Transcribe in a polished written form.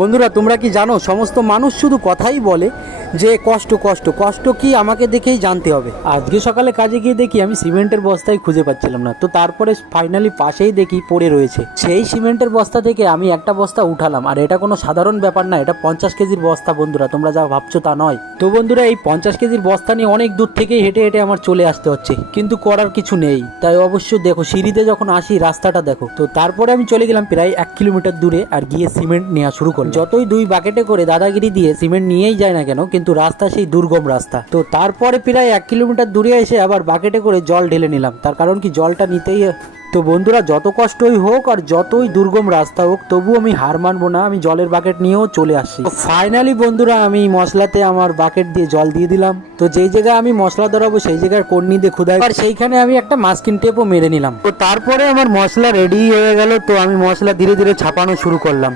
বন্ধুরা তোমরা কি জানো সমস্ত মানুষ শুধু কথাই বলে যে কষ্ট কষ্ট কষ্ট কি আমাকে দেখেই জানতে হবে। আজকে সকালে কাজে গিয়ে দেখি আমি সিমেন্টের বস্তায় খুঁজে পাচ্ছিলাম না, তো তারপরে ফাইনালি পাশেই দেখি পড়ে রয়েছে। সেই সিমেন্টের বস্তা থেকে আমি একটা বস্তা উঠালাম, আর এটা কোনো সাধারণ ব্যাপার না, এটা 50 কেজির বস্তা। বন্ধুরা তোমরা যা ভাবছো তা নয়। তো বন্ধুরা এই 50 কেজির বস্তা নিয়ে অনেক দূর থেকে হেঁটে হেঁটে আমার চলে আসতে হচ্ছে, কিন্তু করার কিছু নেই। তাই অবশ্য দেখো সিঁড়িতে যখন আসি রাস্তাটা দেখো। তো তারপরে আমি চলে গেলাম প্রায় 1 কিলোমিটার দূরে, আর গিয়ে সিমেন্ট নেওয়া শুরু করলাম। যতই 2 বাকেটে করে দাদাগিরি দিয়ে সিমেন্ট নিয়েই যায় না কেন, কিন্তু রাস্তা সেই দুর্গম রাস্তা। তো তারপরে প্রায় 1 কিলোমিটার দূরে এসে আবার বাকেটে করে জল ঢেলে নিলাম, তার কারণ কি জলটা নিতেই। তো বন্ধুরা যত কষ্টই হোক আর যতই দুর্গম রাস্তা হোক, তবু আমি হার মানবো না, আমি জলের বাকেট নিয়েও চলে আসছি। ফাইনালি বন্ধুরা আমি মশলাতে আমার বাকেট দিয়ে জল দিয়ে দিলাম। তো যেই জায়গায় আমি মশলা ধরাবো সেই জায়গায় কর্নি দিয়ে খুদাই, আর সেইখানে আমি একটা মাস্কিন টেপও মেরে নিলাম। তো তারপরে আমার মশলা রেডি হয়ে গেল। তো আমি মশলা ধীরে ধীরে ছাপানো শুরু করলাম।